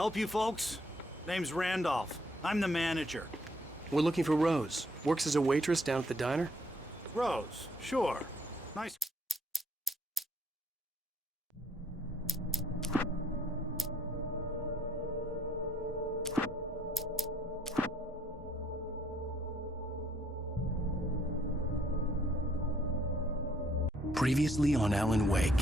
Help you folks? Name's Randolph. I'm the manager. We're looking for Rose. Works as a waitress down at the diner? Rose, sure. Nice. Previously on Alan Wake,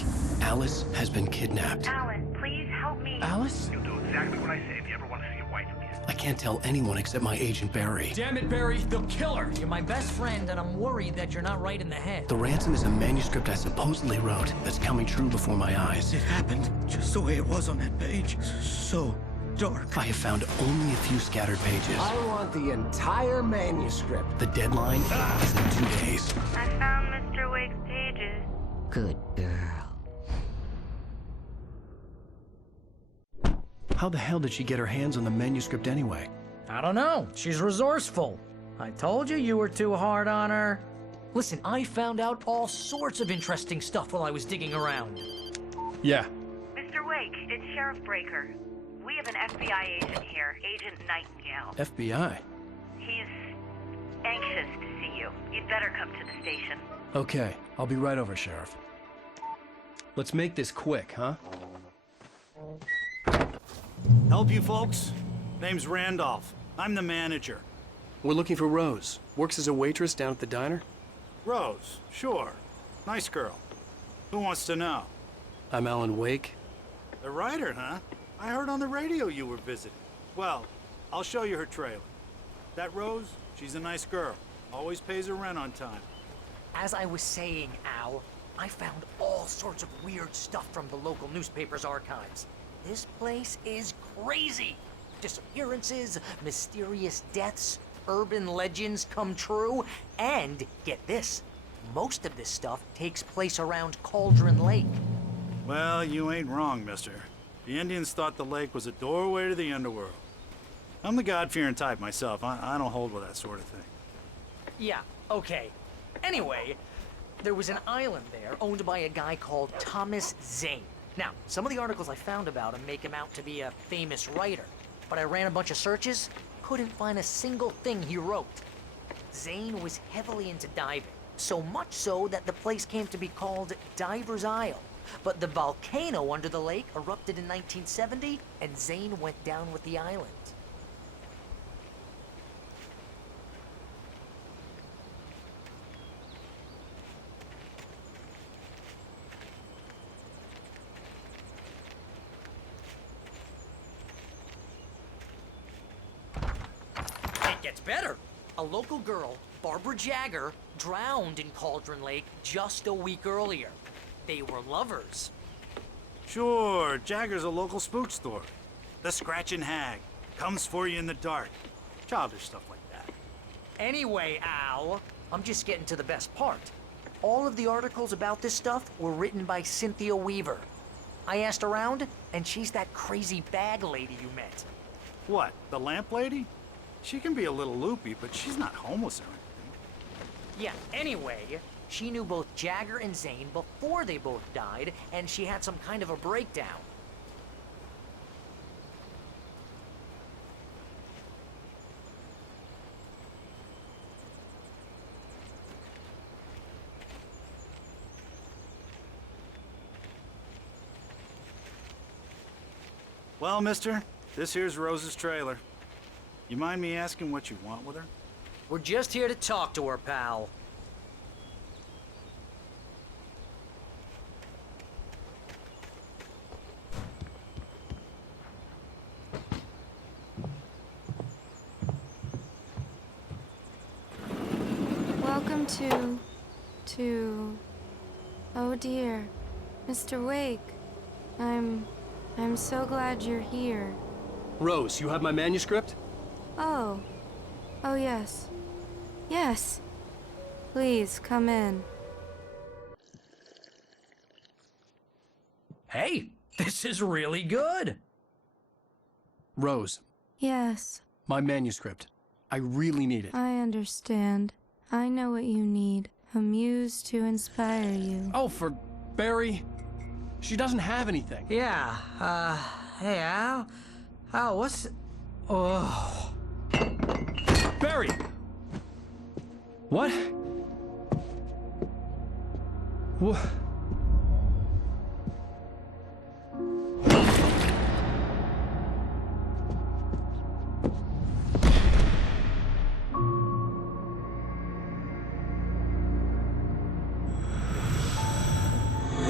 Alice has been kidnapped. Alan, please help me. Alice? You'll do exactly what I say if you ever want to see your wife again. I can't tell anyone except my agent Barry. Damn it, Barry, they'll kill her! You're my best friend, and I'm worried that you're not right in the head. The ransom is a manuscript I supposedly wrote that's coming true before my eyes. It happened just the way it was on that page. So dark. I have found only a few scattered pages. I want the entire manuscript. The deadline is in 2 days. I found Mr. Wake's pages. Good girl. How the hell did she get her hands on the manuscript anyway? I don't know. She's resourceful. I told you were too hard on her. Listen, I found out all sorts of interesting stuff while I was digging around. Yeah. Mr. Wake, it's Sheriff Breaker. We have an FBI agent here, Agent Nightingale. FBI? He's anxious to see you. You'd better come to the station. Okay, I'll be right over, Sheriff. Let's make this quick, huh? Help you folks? Name's Randolph. I'm the manager. We're looking for Rose. Works as a waitress down at the diner? Rose, sure. Nice girl. Who wants to know? I'm Alan Wake. The writer, huh? I heard on the radio you were visiting. Well, I'll show you her trailer. That Rose, she's a nice girl. Always pays her rent on time. As I was saying, Al, I found all sorts of weird stuff from the local newspaper's archives. This place is crazy. Disappearances, mysterious deaths, urban legends come true, and get this, most of this stuff takes place around Cauldron Lake. Well, you ain't wrong, mister. The Indians thought the lake was a doorway to the underworld. I'm the God-fearing type myself. I don't hold with that sort of thing. Yeah, okay. Anyway, there was an island there owned by a guy called Thomas Zane. Now, some of the articles I found about him make him out to be a famous writer, but I ran a bunch of searches, couldn't find a single thing he wrote. Zane was heavily into diving, so much so that the place came to be called Diver's Isle. But the volcano under the lake erupted in 1970, and Zane went down with the island. It gets better. A local girl, Barbara Jagger, drowned in Cauldron Lake just a week earlier. They were lovers. Sure, Jagger's a local spook store. The Scratching Hag. Comes for you in the dark. Childish stuff like that. Anyway, Al, I'm just getting to the best part. All of the articles about this stuff were written by Cynthia Weaver. I asked around, and she's that crazy bag lady you met. What, the lamp lady? She can be a little loopy, but she's not homeless or anything. Yeah, anyway, she knew both Jagger and Zane before they both died, and she had some kind of a breakdown. Well, mister, this here's Rose's trailer. You mind me asking what you want with her? We're just here to talk to her, pal. Welcome to... Oh dear, Mr. Wake. I'm so glad you're here. Rose, you have my manuscript? Oh. Oh, yes. Yes. Please, come in. Hey, this is really good. Rose, Yes, my manuscript. I really need it. I understand. I know what you need. A muse to inspire you. Oh, for Barry. She doesn't have anything. Yeah, hey, Al. How? What's... Oh... Barry! What? What?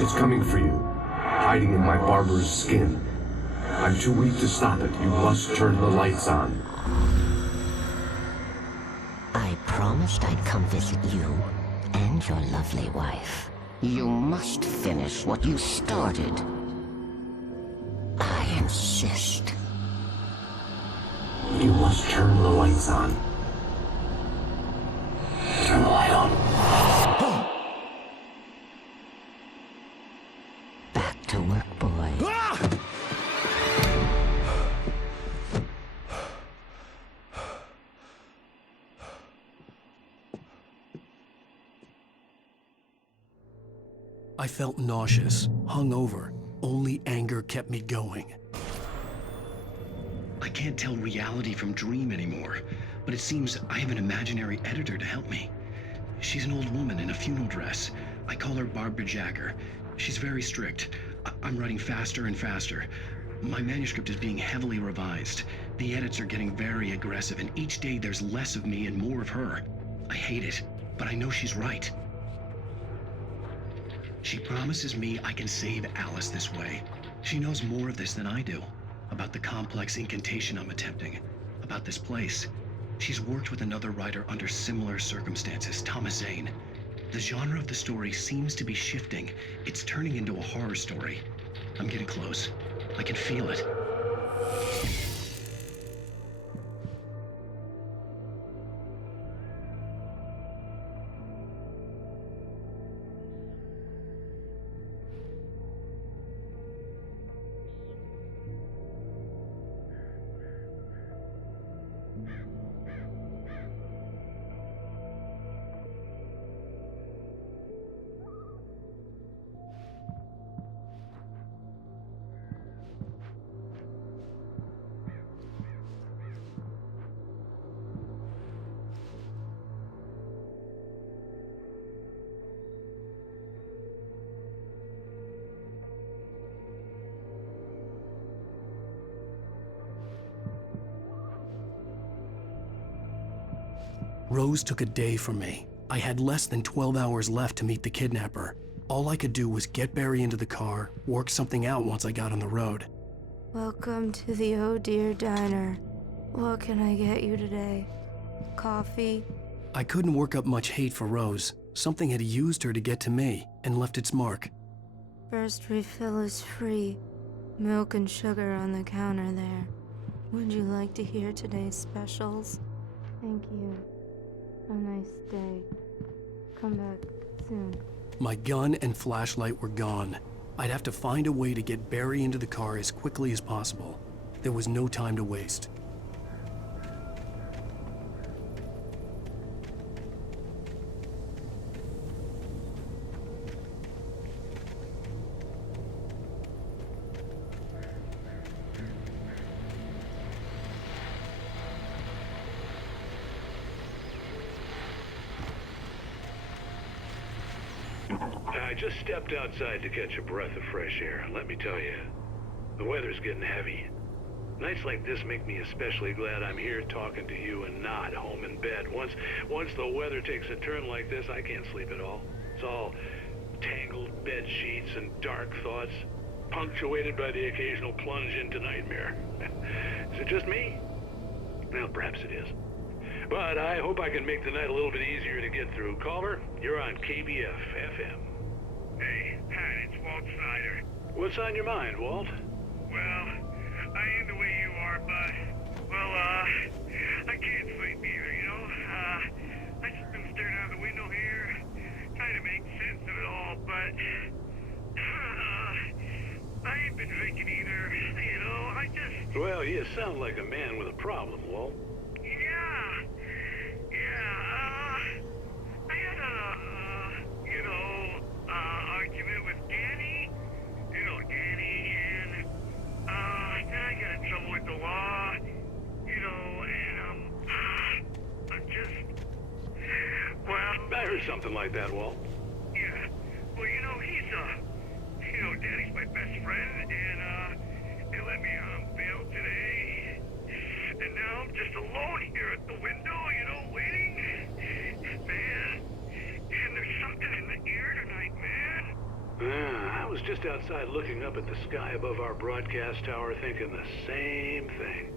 It's coming for you, hiding in my barber's skin. I'm too weak to stop it. You must turn the lights on. I promised I'd come visit you and your lovely wife. You must finish what you started. I insist. You must turn the lights on. Turn the light on. Back to work, boy. I felt nauseous, hungover. Only anger kept me going. I can't tell reality from dream anymore, but it seems I have an imaginary editor to help me. She's an old woman in a funeral dress. I call her Barbara Jagger. She's very strict. I'm writing faster and faster. My manuscript is being heavily revised. The edits are getting very aggressive, and each day there's less of me and more of her. I hate it, but I know she's right. She promises me I can save Alice this way. She knows more of this than I do. About the complex incantation I'm attempting. About this place. She's worked with another writer under similar circumstances, Thomas Zane. The genre of the story seems to be shifting. It's turning into a horror story. I'm getting close. I can feel it. Rose took a day from me. I had less than 12 hours left to meet the kidnapper. All I could do was get Barry into the car, work something out once I got on the road. Welcome to the Oh Dear Diner. What can I get you today? Coffee? I couldn't work up much hate for Rose. Something had used her to get to me and left its mark. First refill is free. Milk and sugar on the counter there. Would you like to hear today's specials? Thank you. A nice day. Come back soon. My gun and flashlight were gone. I'd have to find a way to get Barry into the car as quickly as possible. There was no time to waste. I just stepped outside to catch a breath of fresh air. Let me tell you, the weather's getting heavy. Nights like this make me especially glad I'm here talking to you and not home in bed. Once the weather takes a turn like this, I can't sleep at all. It's all tangled bed sheets and dark thoughts, punctuated by the occasional plunge into nightmare. Is it just me? Well, perhaps it is. But I hope I can make the night a little bit easier to get through. Caller, you're on KBF FM. Hey, Pat, it's Walt Snyder. What's on your mind, Walt? Well, I am the way you are, but, well, I can't sleep either, you know? I just been staring out the window here, trying to make sense of it all, but, I ain't been drinking either, you know? Well, you sound like a man with a problem, Walt. I had argument with Danny, and, then I got in trouble with the law. something like that, Walt? Yeah. Well, you know, Daddy's my best friend, and, they let me bail today. And now I'm just alone here at the window, waiting. Man, and there's something in the air tonight, man. I was just outside looking up at the sky above our broadcast tower thinking the same thing.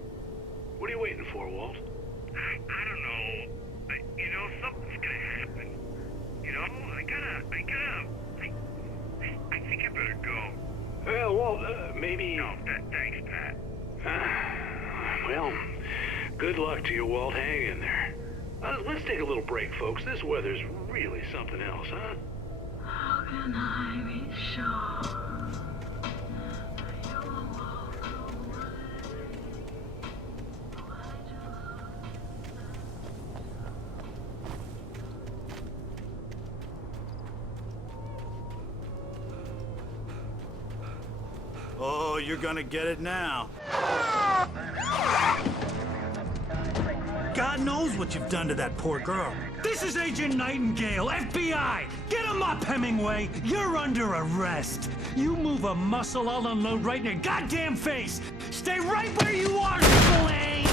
What are you waiting for, Walt? I don't know. Something's gonna happen. I think I better go. Well, Walt, maybe... No, thanks, Pat. Well, good luck to you, Walt. Hang in there. Let's take a little break, folks. This weather's really something else, huh? How can I be sure that you will walk away? Oh, you're gonna get it now. God knows what you've done to that poor girl. This is Agent Nightingale, FBI! Get him up, Hemingway! You're under arrest! You move a muscle, I'll unload right in your goddamn face! Stay right where you are, Spillane!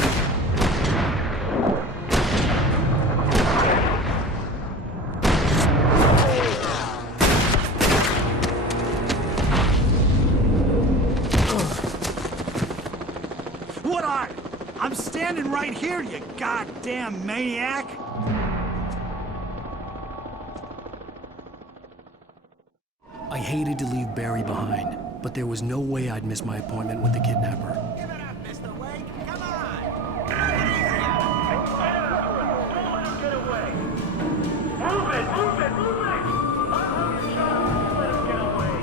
What are you? I'm standing right here, you goddamn maniac! I hated to leave Barry behind, but there was no way I'd miss my appointment with the kidnapper. Give it up, Mr. Wake. Come on. Don't let him get away. Move it! I'll hold your child. Let him get away.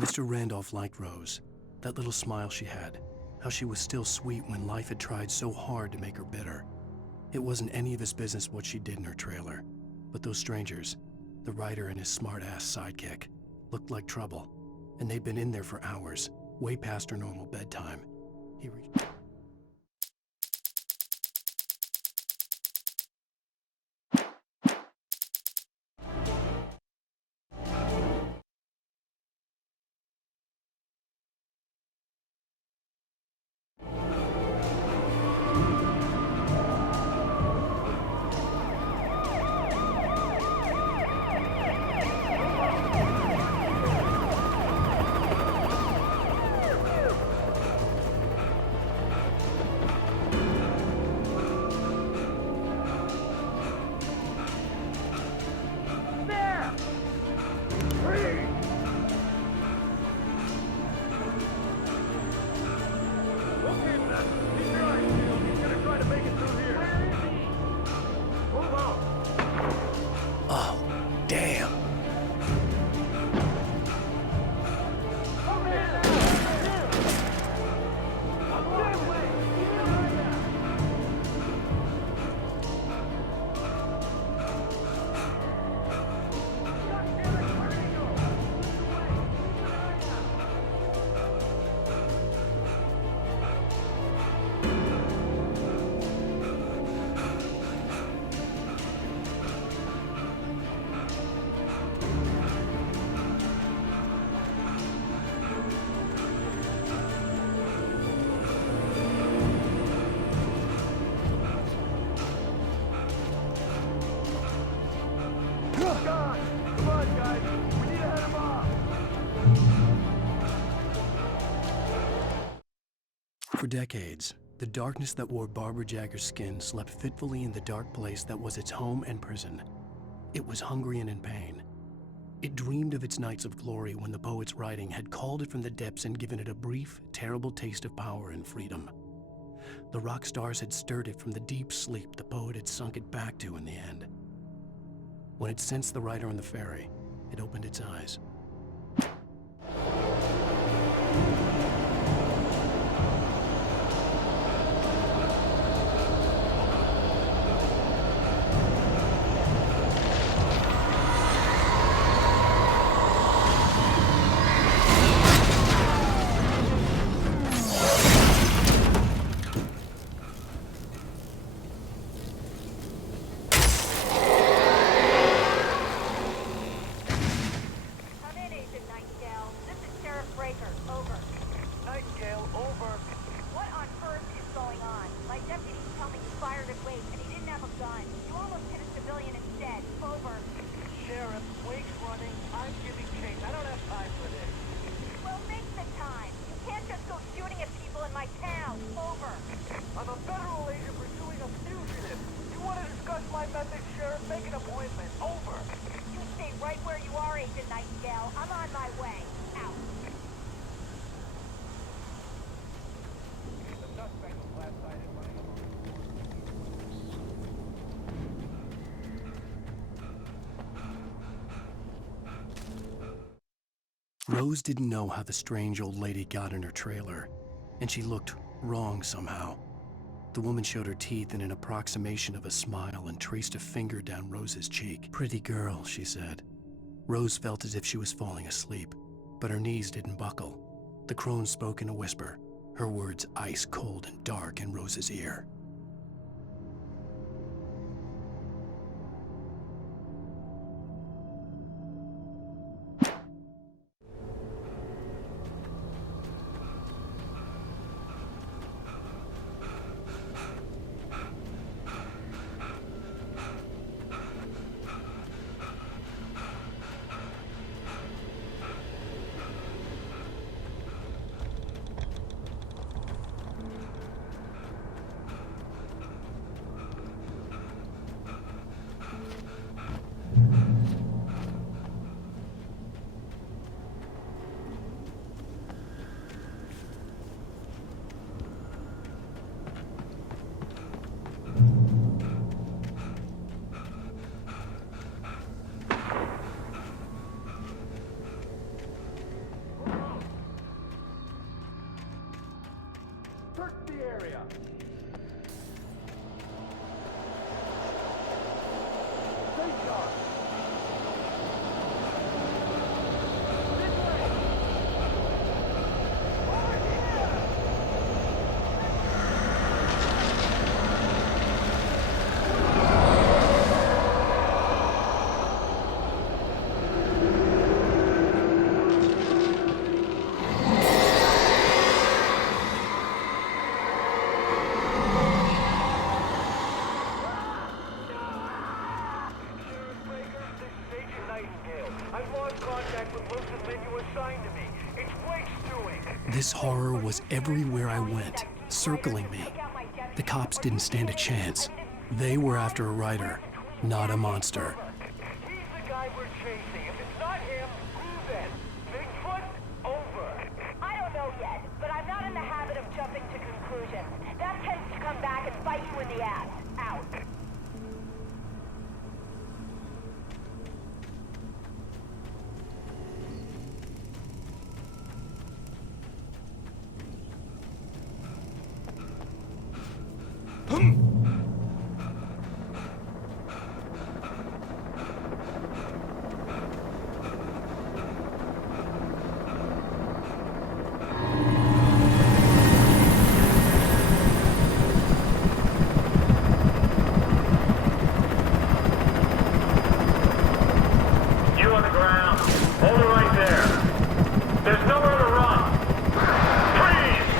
Mr. Randolph liked Rose. That little smile she had. How she was still sweet when life had tried so hard to make her bitter. It wasn't any of his business what she did in her trailer. But those strangers, the writer and his smart-ass sidekick, looked like trouble. And they'd been in there for hours, way past her normal bedtime. He reached... For decades, the darkness that wore Barbara Jagger's skin slept fitfully in the dark place that was its home and prison. It was hungry and in pain. It dreamed of its nights of glory when the poet's writing had called it from the depths and given it a brief, terrible taste of power and freedom. The rock stars had stirred it from the deep sleep the poet had sunk it back to in the end. When it sensed the writer on the ferry, it opened its eyes. Agent Nightingale. I'm on my way. Out. The suspect was last sighted running along. Rose didn't know how the strange old lady got in her trailer, and she looked wrong somehow. The woman showed her teeth in an approximation of a smile and traced a finger down Rose's cheek. "Pretty girl," she said. Rose felt as if she was falling asleep, but her knees didn't buckle. The crone spoke in a whisper, her words ice cold and dark in Rose's ear. Search the area. Stay sharp. This way. Over here. I've lost contact with most of the men you assigned to me. It's Blake's doing. This horror was everywhere I went, circling me. The cops didn't stand a chance. They were after a writer, not a monster. He's the guy we're chasing. If it's not him, who then? Bigfoot? Over. I don't know yet, but I'm not in the habit of jumping to conclusions. That tends to come back and bite you in the ass. Out. You on the ground. Hold it right there. There's nowhere to run. Freeze!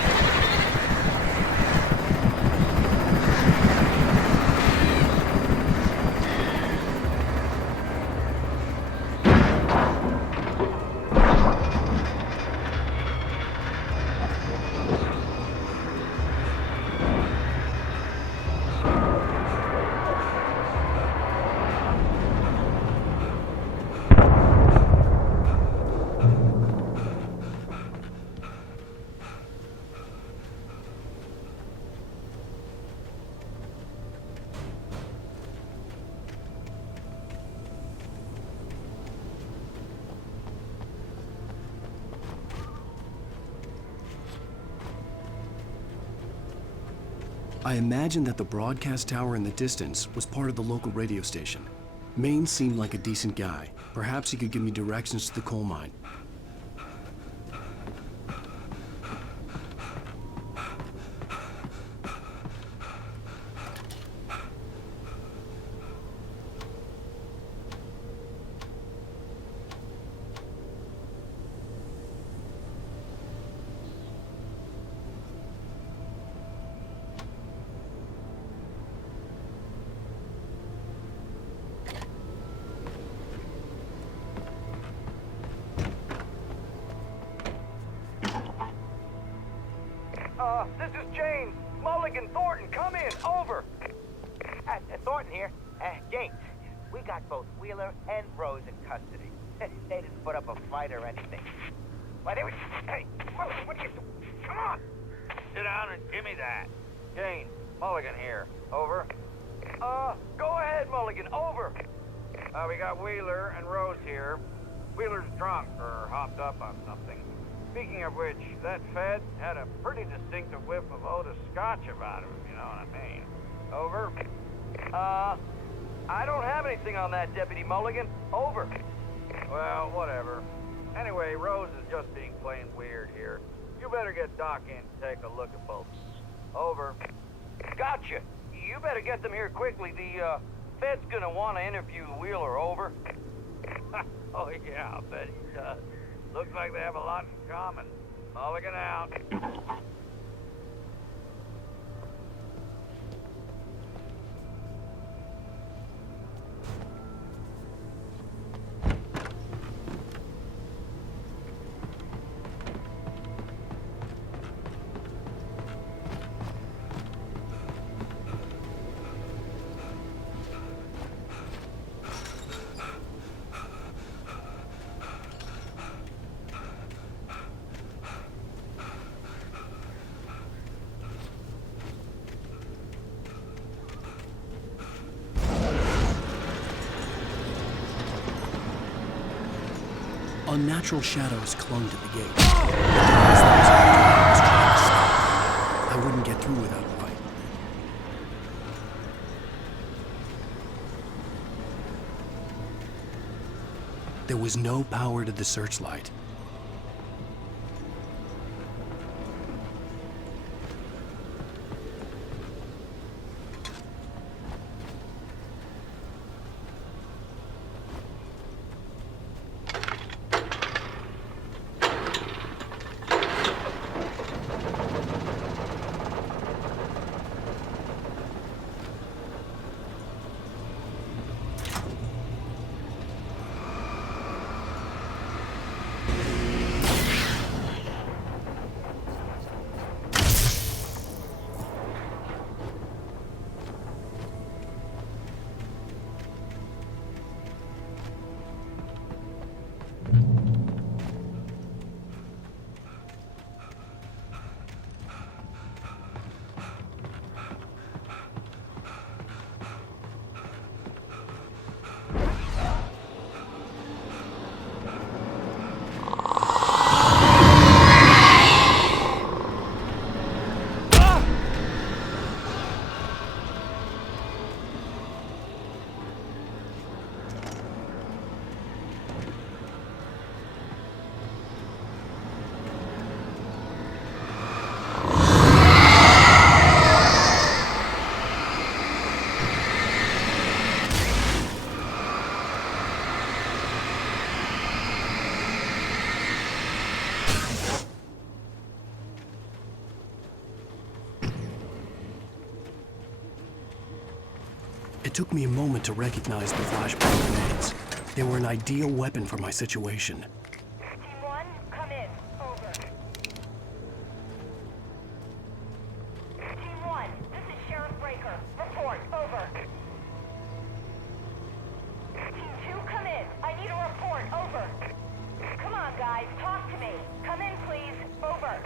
I imagined that the broadcast tower in the distance was part of the local radio station. Maine seemed like a decent guy. Perhaps he could give me directions to the coal mine. This is James. Mulligan, Thornton, come in. Over. Thornton here. James, we got both Wheeler and Rose in custody. They didn't put up a fight or anything. Why, they were... Hey, Mulligan, what are you doing? Come on! Sit down and give me that. Jane, Mulligan here. Over. Go ahead, Mulligan. Over. We got Wheeler and Rose here. Wheeler's drunk or hopped up on something. Speaking of which, that Fed had a pretty distinctive whiff of Otis Scotch about him, if you know what I mean. Over. I don't have anything on that, Deputy Mulligan. Over. Well, whatever. Anyway, Rose is just being plain weird here. You better get Doc in to take a look at both. Over. Gotcha. You better get them here quickly. The, Fed's gonna want to interview Wheeler. Over. Oh, yeah, I'll bet he does. Looks like they have a lot in common. Mulligan out. Unnatural shadows clung to the gate. I wouldn't get through without a light. There was no power to the searchlight. It took me a moment to recognize the flashbang grenades. They were an ideal weapon for my situation. Team 1, come in. Over. Team 1, this is Sheriff Breaker. Report. Over. Team 2, come in. I need a report. Over. Come on, guys. Talk to me. Come in, please. Over.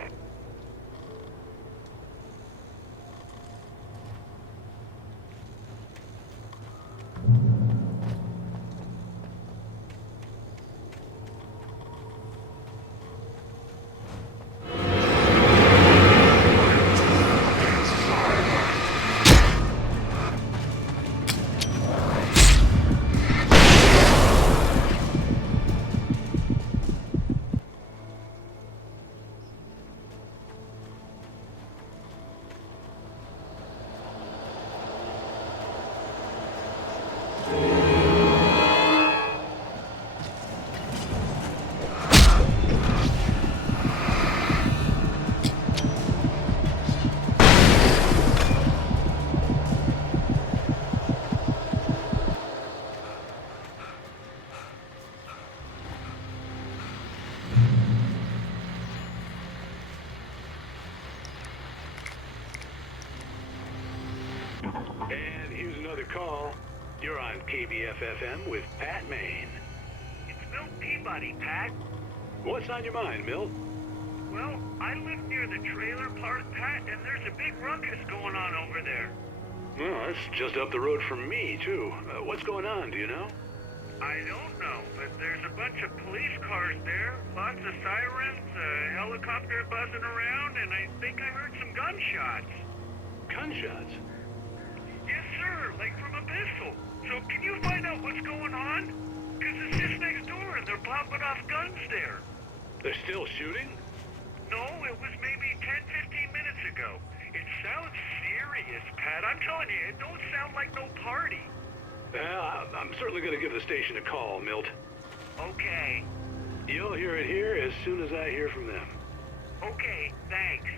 And here's another call. You're on KBF-FM with Pat Maine. It's no somebody, Pat. What's on your mind, Milt? Well, I live near the trailer park, Pat, and there's a big ruckus going on over there. Well, that's just up the road from me, too. What's going on, do you know? I don't know, but there's a bunch of police cars there, lots of sirens, a helicopter buzzing around, and I think I heard some gunshots. Gunshots? Yes, sir, like from a pistol. So can you find out what's going on? Because it's just next door and they're popping off guns there. They're still shooting? No, it was maybe 10-15 minutes ago. It sounds serious, Pat. I'm telling you, it don't sound like no party. Well, I'm certainly going to give the station a call, Milt. Okay. You'll hear it here as soon as I hear from them. Okay, thanks.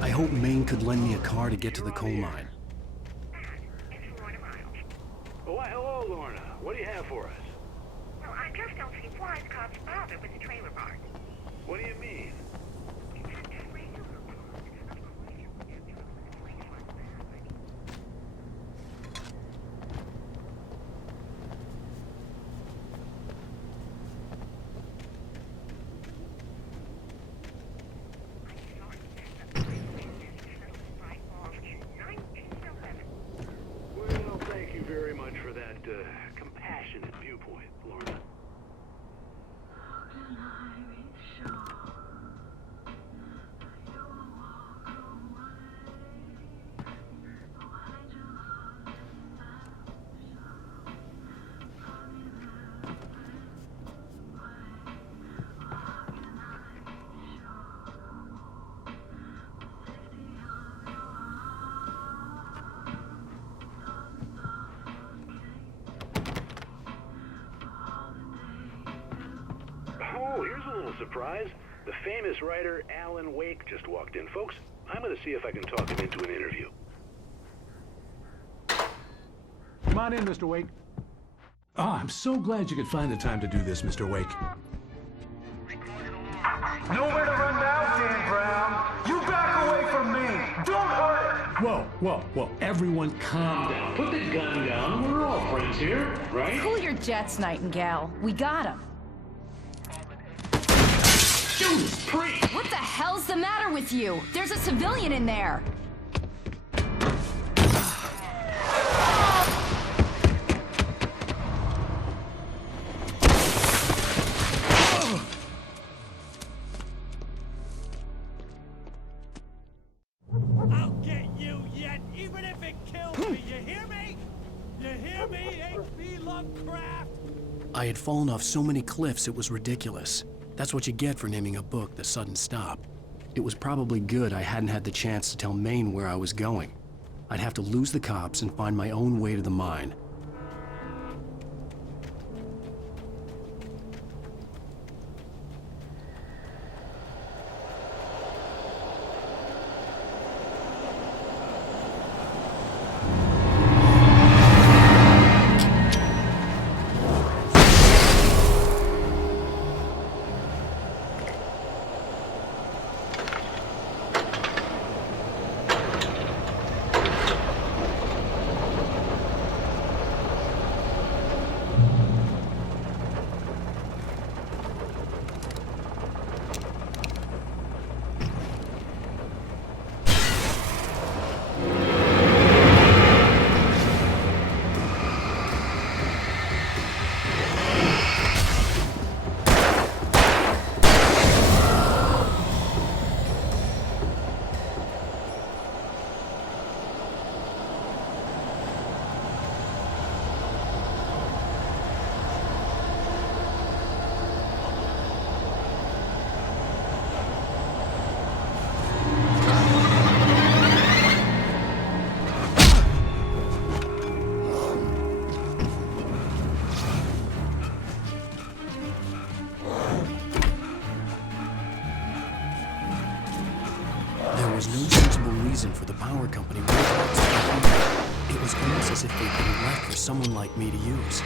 I hope Maine could lend me a car to get to the coal mine. Oh, why, hello, Lorna. What do you have for us? Well, I just don't see why the cops bother with the trailer park. What do you mean? Well, thank you very much for that compassionate viewpoint, Lorna. Oh, here's a little surprise. The famous writer Alan Wake just walked in. Folks, I'm going to see if I can talk him into an interview. Come on in, Mr. Wake. Oh, I'm so glad you could find the time to do this, Mr. Wake. Nowhere to run now, Dan Brown. You back away from me. Don't hurt it. Whoa. Everyone calm down. Put the gun down. We're all friends here, right? Cool your jets, Nightingale. We got him. Judas Priest! What the hell's the matter with you? There's a civilian in there. You hear me? You hear me, H.P. Lovecraft? I had fallen off so many cliffs it was ridiculous. That's what you get for naming a book The Sudden Stop. It was probably good I hadn't had the chance to tell Maine where I was going. I'd have to lose the cops and find my own way to the mine. There was no sensible reason for the power company robots to be here. It was almost as if they'd been left for someone like me to use.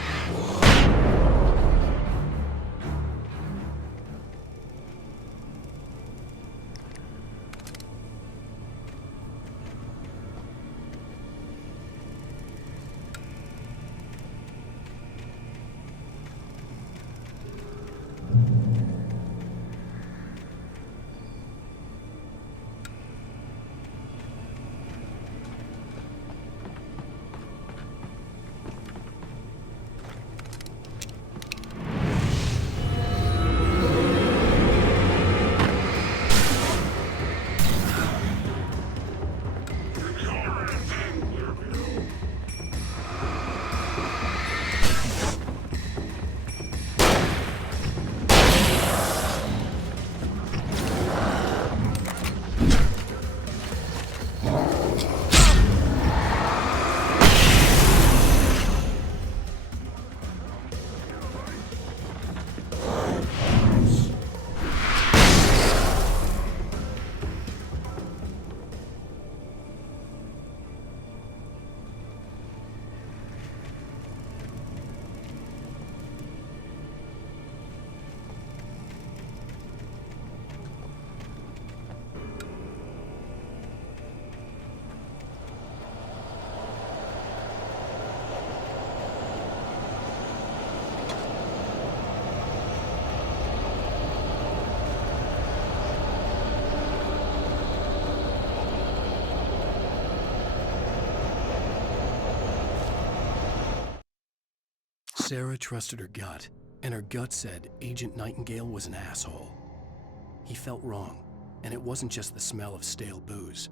Sarah trusted her gut, and her gut said Agent Nightingale was an asshole. He felt wrong, and it wasn't just the smell of stale booze.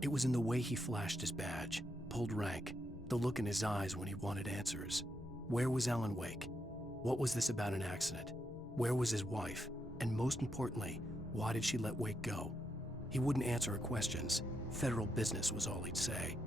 It was in the way he flashed his badge, pulled rank, the look in his eyes when he wanted answers. Where was Alan Wake? What was this about an accident? Where was his wife? And most importantly, why did she let Wake go? He wouldn't answer her questions. Federal business was all he'd say.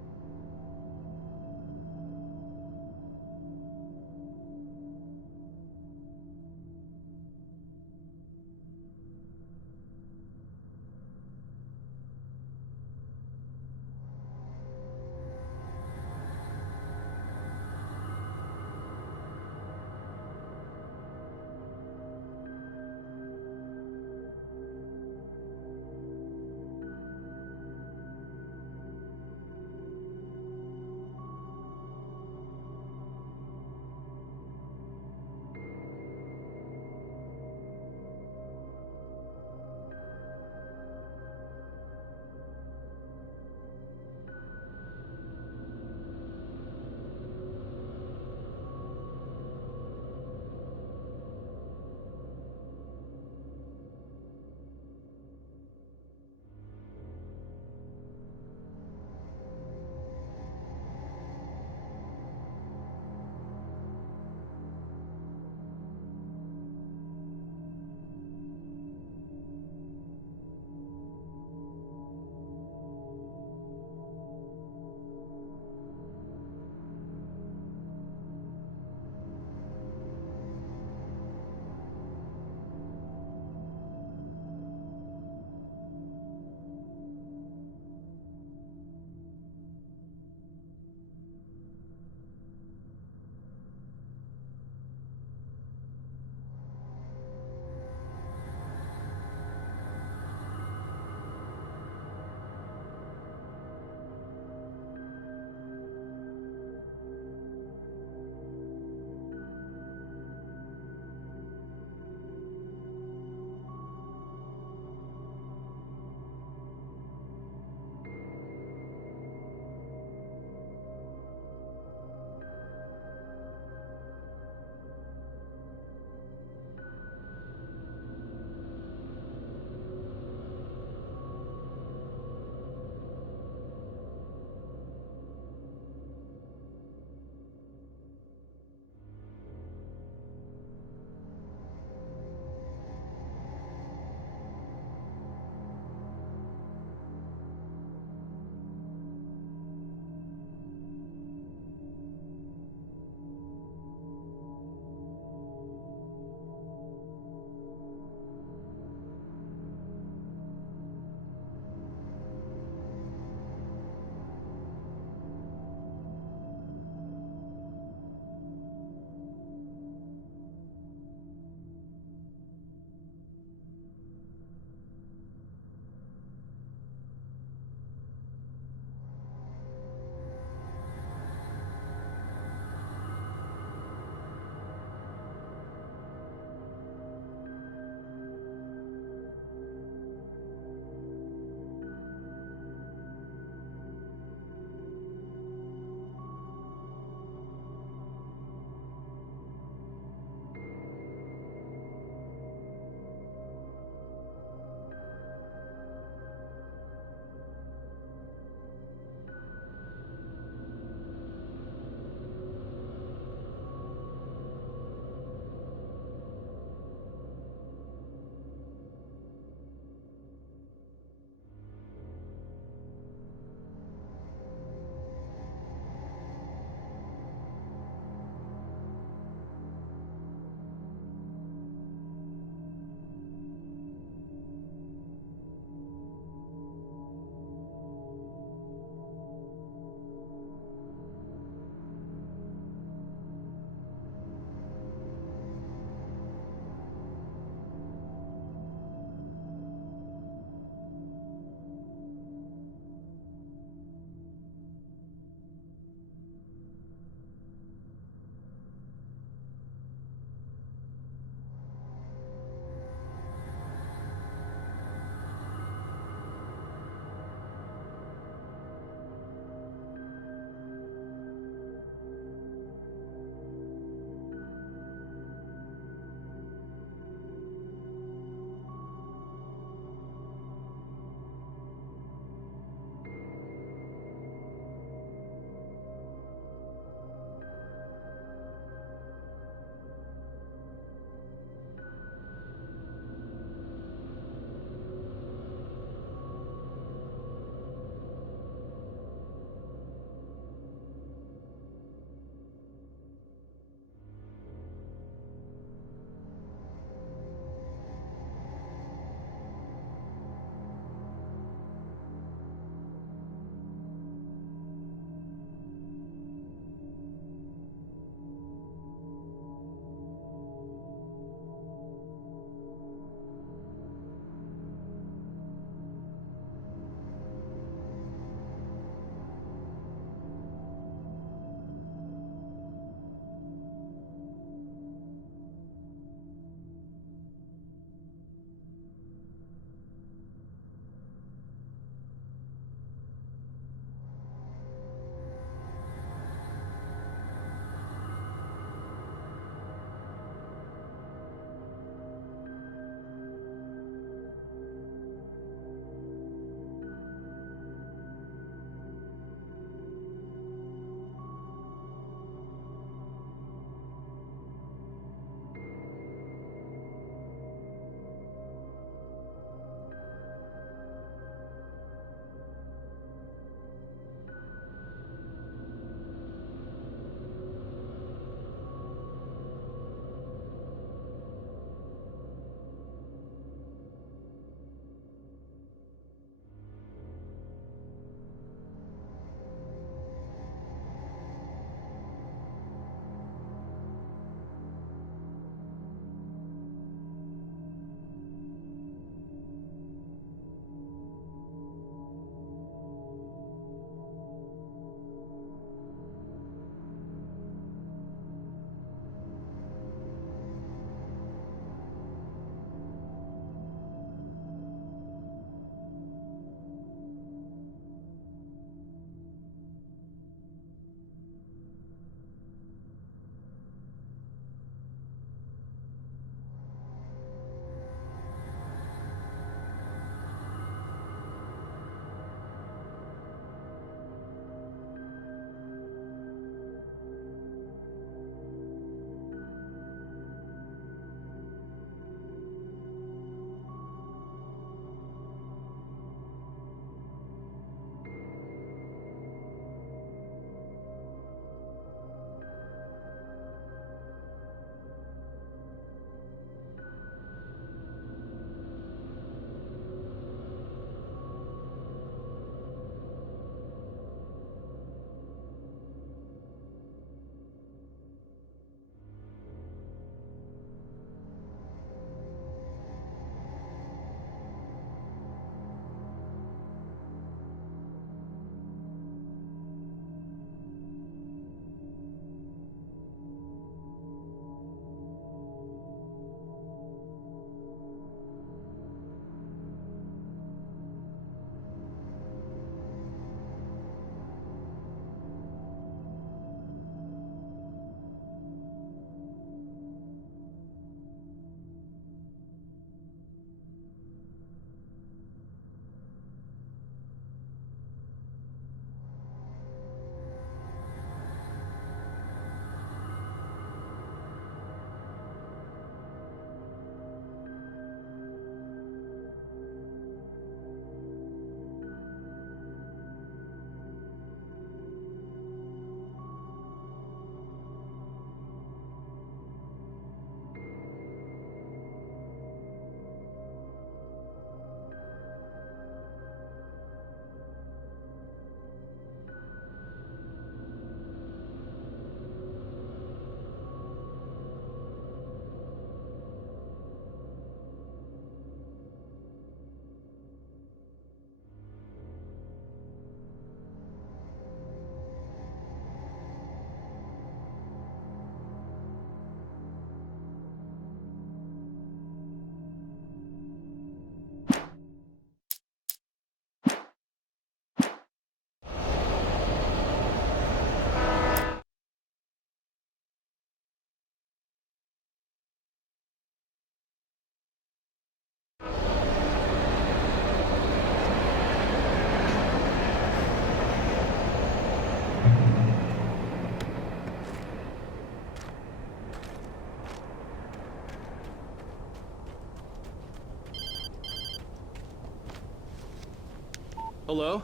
Hello?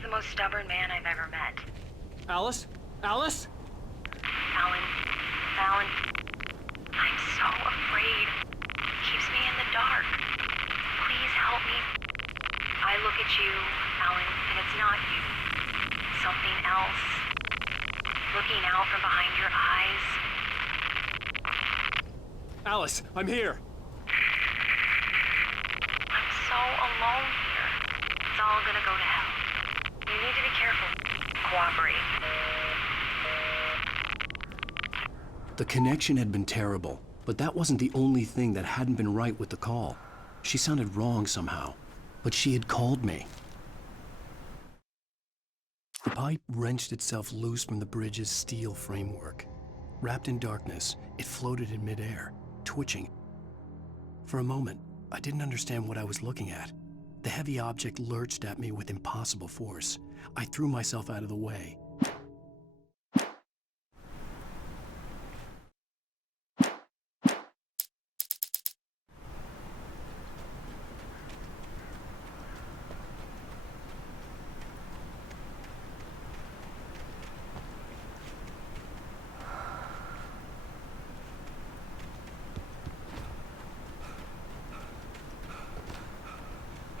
The most stubborn man I've ever met. Alice? Alice? Alan. Alan. I'm so afraid. It keeps me in the dark. Please help me. I look at you, Alan, and it's not you. Something else. Looking out from behind your eyes. Alice, I'm here. I'm so alone here. It's all gonna go to hell. You need to be careful. Cooperate. The connection had been terrible, but that wasn't the only thing that hadn't been right with the call. She sounded wrong somehow, but she had called me. The pipe wrenched itself loose from the bridge's steel framework. Wrapped in darkness, it floated in midair, twitching. For a moment, I didn't understand what I was looking at. The heavy object lurched at me with impossible force. I threw myself out of the way.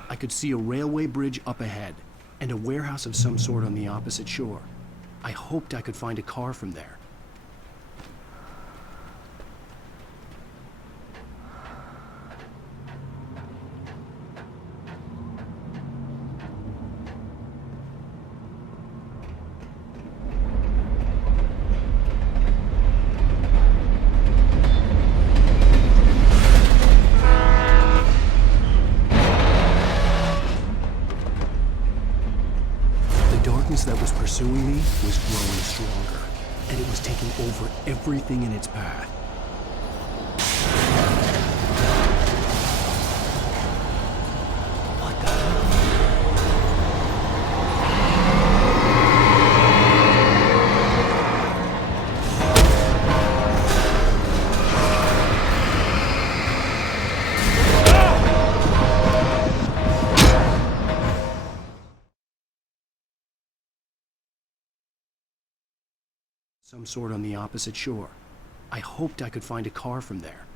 I could see a railway bridge up ahead, and a warehouse of some sort on the opposite shore. I hoped I could find a car from there. That was pursuing me was growing stronger, and it was taking over everything in its path. What the hell? Some sort on the opposite shore. I hoped I could find a car from there.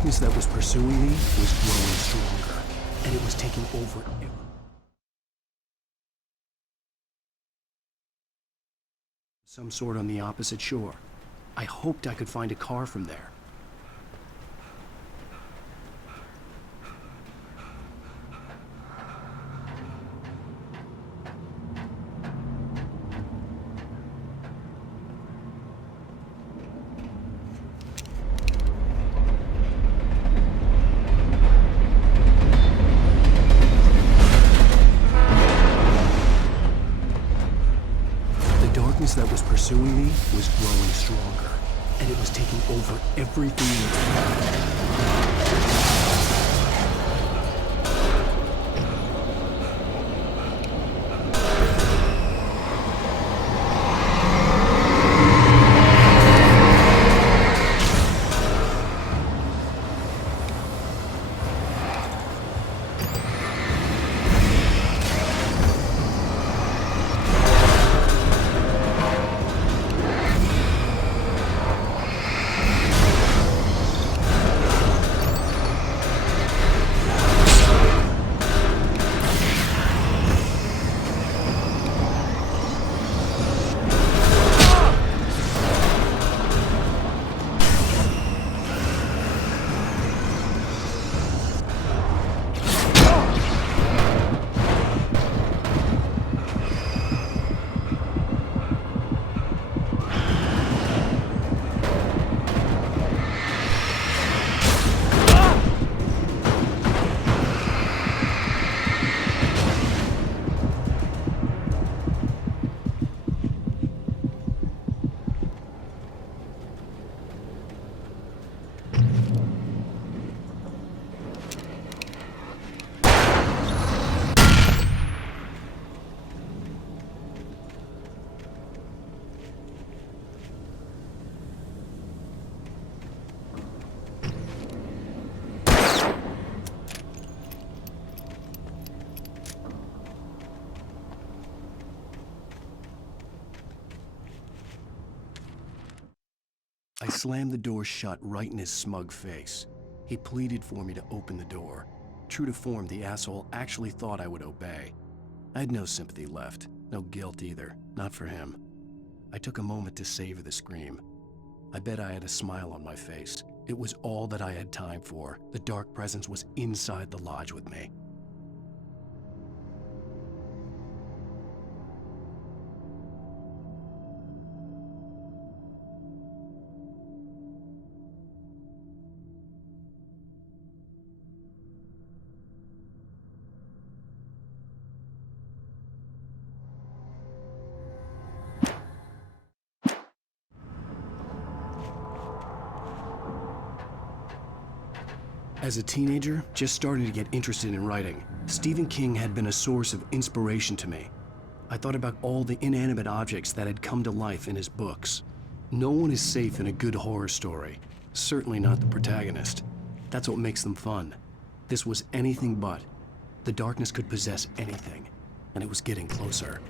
darkness that was pursuing me was growing stronger, and it was taking over some sort on the opposite shore. I hoped I could find a car from there. That was pursuing me was growing stronger, and it was taking over everything I slammed the door shut right in his smug face. He pleaded for me to open the door. True to form, the asshole actually thought I would obey. I had no sympathy left, no guilt either, not for him. I took a moment to savor the scream. I bet I had a smile on my face. It was all that I had time for. The dark presence was inside the lodge with me. As a teenager, just starting to get interested in writing, Stephen King had been a source of inspiration to me. I thought about all the inanimate objects that had come to life in his books. No one is safe in a good horror story, certainly not the protagonist. That's what makes them fun. This was anything but. The darkness could possess anything, and it was getting closer.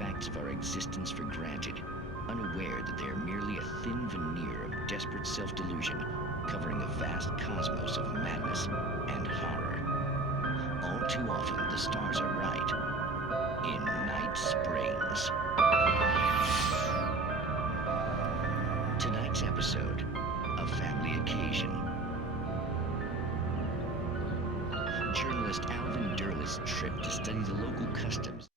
facts of our existence for granted, unaware that they are merely a thin veneer of desperate self-delusion covering a vast cosmos of madness and horror. All too often, the stars are right. In Night Springs. Tonight's episode, A Family Occasion. Journalist Alvin Derleth's trip to study the local customs